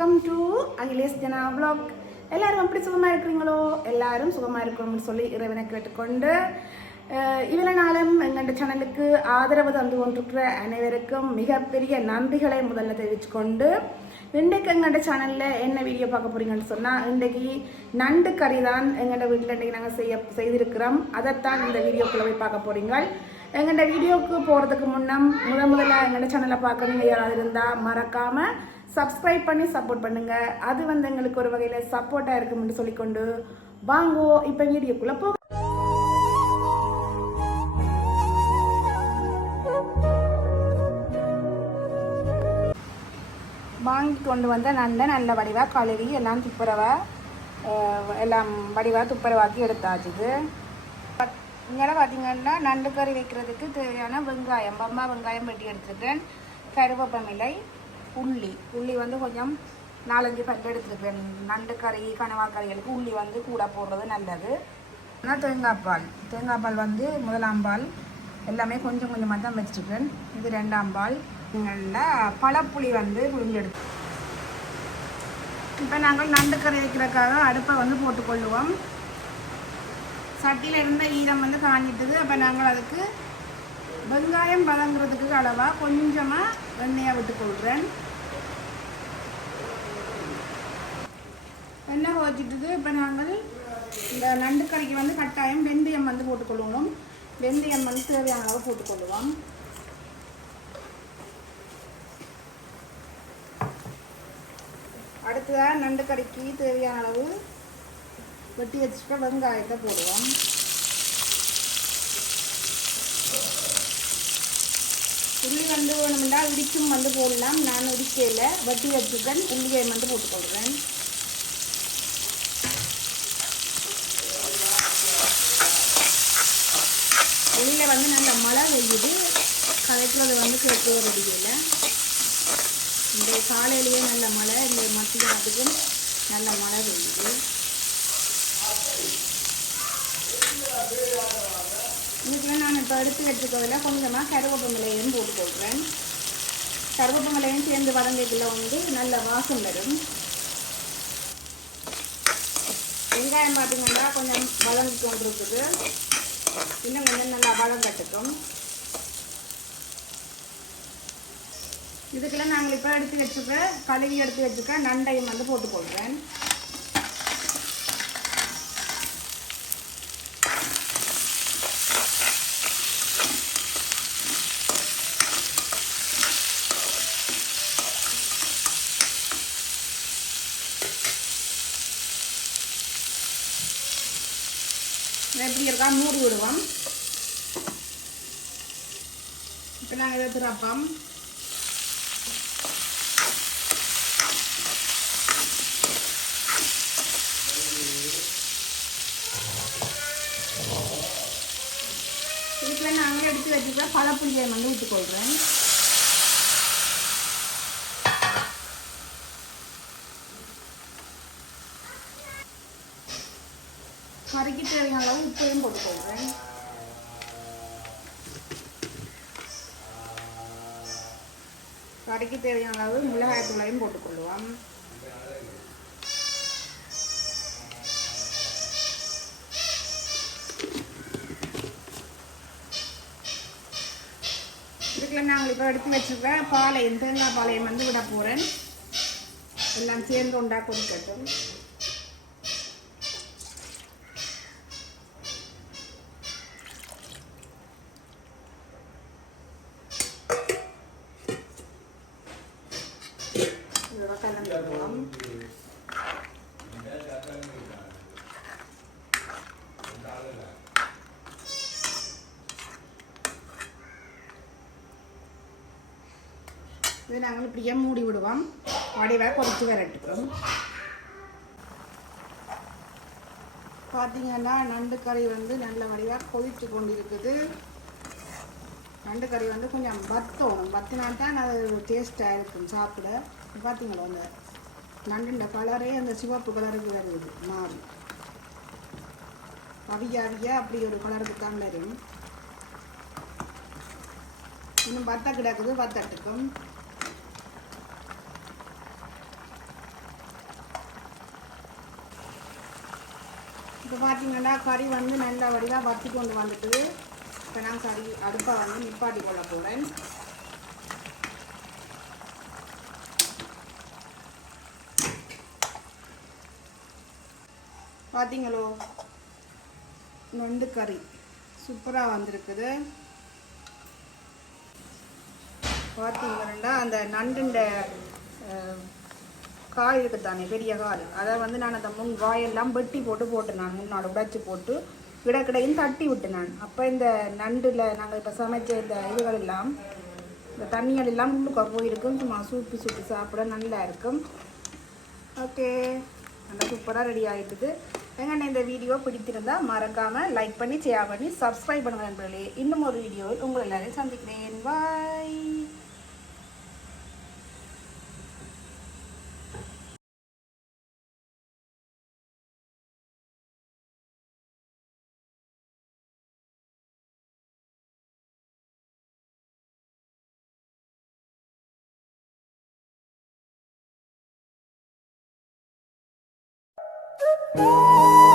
Welcome to Akhilesh Jana vlog. எல்லாரும் எப்படி சுகமாக இருக்கிறீங்களோ? எல்லாரும் சுகமாக இருக்கணும்னு சொல்லி இறைவனை கேட்டுக்கொண்டு அஹ், நாளும் எங்கள் சேனலுக்கு ஆதரவு தந்து கொண்டிருக்கிற அனைவருக்கும் மிகப்பெரிய நன்றிகளை முதல்ல தெரிவித்துக்கொண்டு இன்றைக்கு எங்கள்ட சேனலில் என்ன வீடியோ பார்க்க போகிறீங்கன்னு சொன்னால் இன்றைக்கு நண்டு கறி தான் எங்கள்ட வீட்டில் இன்றைக்கி நாங்கள் செய்ய செய்திருக்கிறோம். அதைத்தான் இந்த வீடியோக்குள்ளே போய் பார்க்க போகிறீங்கள் எங்கள்ட வீடியோவுக்கு போகிறதுக்கு முன்னம் முதன் முதல்ல எங்கள்ட சேனலை பார்க்குறீங்க யாராவது இருந்தால் மறக்காமல் சப்ஸ்கிரைப் பண்ணி சப்போர்ட் பண்ணுங்க. அது வந்து எங்களுக்கு ஒரு வகையில் சப்போர்ட்டாக இருக்கும்னு சொல்லிக்கொண்டு வாங்கோ இப்போ வீடியோக்குள்ளே போக வாங்கி கொண்டு வந்த நண்டை நல்ல வடிவாக கழுவி எல்லாம் துப்புரவா எல்லாம் வடிவாக துப்புரவாக்கி எடுத்தாச்சுது இங்கே பார்த்தீங்கன்னா நண்டு கறி வைக்கிறதுக்கு தேவையான வெங்காயம் பம்மா வெங்காயம் வெட்டி எடுத்துருக்கேன். கருவேப்பமில்லை உள்ளி உள்ளி வந்து கொஞ்சம் நாலஞ்சு பல் எடுத்துருக்கேன் நண்டு கறி கனவா கறிகளுக்கு உள்ளி வந்து கூட போடுறது நல்லது. ஆனால் தேங்காய் பால். தேங்காய் பால் வந்து முதலாம் பால். எல்லாமே கொஞ்சம் கொஞ்சமாக தான் வச்சுருக்கேன் இது ரெண்டாம் பால். நல்லா பழப்புளி வந்து புழிஞ்செடுத்து இப்போ நாங்கள் நண்டு கறி வைக்கிறதுக்காக அடுப்பை வந்து போட்டுக்கொள்ளுவோம். சட்டியில் இருந்த ஈரம் வந்து காஞ்சிட்டுது. அப்போ நாங்கள் அதுக்கு வெங்காயம் பதங்குறதுக்கு அளவாக கொஞ்சமாக வெண்ணெயாக விட்டு கொள்கிறேன் எண்ணெய் வச்சுட்டுது இப்போ நாங்கள் இந்த நண்டு கறிக்கு வந்து கட்டாயம் வெந்தயம் வந்து போட்டுக்கொள்ளணும் வெந்தயம் வந்து தேவையான அளவு போட்டுக்கொள்ளுவோம் அடுத்ததாக நண்டு கறிக்கு தேவையான அளவு வெட்டி வச்சுக்க வெங்காயத்தை போடுவோம். உள்ளி வந்து வேணுமெண்டா இடிக்கும் வந்து போடலாம். நான் இடிக்கையில் வெட்டி வச்சுக்கன் உள்ளியை வந்து போட்டுக்கொள்கிறேன் வெளியில் வந்து நல்ல மழை பெய்யுது கலைக்கிறது வந்து கேட்க முடியல இந்த காலையிலேயே நல்ல மழை இந்த மத்தியானத்துக்கும் நல்ல மழை பெய்யுது. இதுக்கு நான் இப்போ எடுத்து வச்சுக்கிறதுல கொஞ்சமாக கருவேப்பமிலையும் போடுறேன். கருவேப்பமிலையும் சேர்ந்து வதங்கிக்குள்ள வந்து நல்ல வாசம் வரும். வெங்காயம் பார்த்தீங்கன்னா கொஞ்சம் வதங்கி கொண்டிருக்குது. இன்னும் கொஞ்சம் நல்லா வதங்கட்டுக்கும் இதுக்கெல்லாம் நாங்கள் இப்போ எடுத்து வச்சுக்க கழுவி எடுத்து வச்சுக்க நண்டையும் வந்து போட்டு போடுறேன். எப்படி இருக்கா? மூடி விடுவோம். இப்போ நாங்கள் இதை திறப்போம் இதுக்குள்ள நாங்கள் பழப்புளியை வந்து விட்டுக்கொள்கிறேன் கறிக்கு தேவையான அளவு உப்பையும் போட்டுக்கொள்கிறேன் கறிக்கு தேவையான அளவு மிளகாய் தூளையும் போட்டுக்கொள்வோம். இதுக்குள்ள நாங்கள் இப்போ எடுத்து வச்சுருக்க பாலையும் தேங்காய் பாலையும் வந்து விட போகிறேன் எல்லாம் சேர்ந்து உண்டா கொடுக்கட்டும் இதோட இது நாங்கள் இப்படியே மூடி விடுவோம் வடிவாக கொதித்து வரட்டுக்கும் பார்த்தீங்கன்னா நண்டு கறி வந்து நல்ல வடிவாக கொதித்து கொண்டு இருக்குது நண்டு கறி வந்து கொஞ்சம் வத்தணும் வத்தினா தான் அது டேஸ்ட்டாக இருக்கும் சாப்பிட பார்த்தீங்களா அந்த நண்டுண்ட கலரே அந்த சிவப்பு கலருக்கு வருது மாறி அவிய அவிய அப்படி ஒரு கலருக்கு தான் வரும் இன்னும் வத்த கிடக்குது வத்தட்டுக்கும் இப்போ பார்த்தீங்கன்னா கறி வந்து நல்ல வடிவாக வத்தி கொண்டு வந்துட்டு இப்போ நான் கறி அடுப்பை வந்து நிப்பாட்டி கொள்ள போகிறேன் பார்த்தீங்களோ? நொண்டு கறி. சூப்பராக வந்திருக்குது. பார்த்தீங்கன்னா அந்த நண்டுண்ட கால் இருக்குது தானே பெரிய கால். அதை வந்து நான் அந்த முன் வாயெல்லாம் வெட்டி போட்டு போட்டு நான் முன்னாடி உடைச்சி போட்டு கிடக்கிடையும் தட்டி விட்டு நான் அப்போ இந்த நண்டில் நாங்கள் இப்போ சமைச்ச இந்த இதுகள் எல்லாம் இந்த தண்ணிகள் எல்லாம் உள்ளுக்க போயிருக்கும். சும்மா சூப்பி சூப்பி சாப்பிட நல்லா இருக்கும். ஓகே. நல்லா சூப்பராக ரெடி ஆகிட்டுது எங்கன்னா இந்த வீடியோ பிடித்திருந்தால் மறக்காமல் லைக் பண்ணி ஷேர் பண்ணி சப்ஸ்கிரைப் பண்ணுங்கள் நண்பர்களே. இன்னும் ஒரு வீடியோவில் உங்களை எல்லாரையும் சந்திக்கிறேன். பாய் Música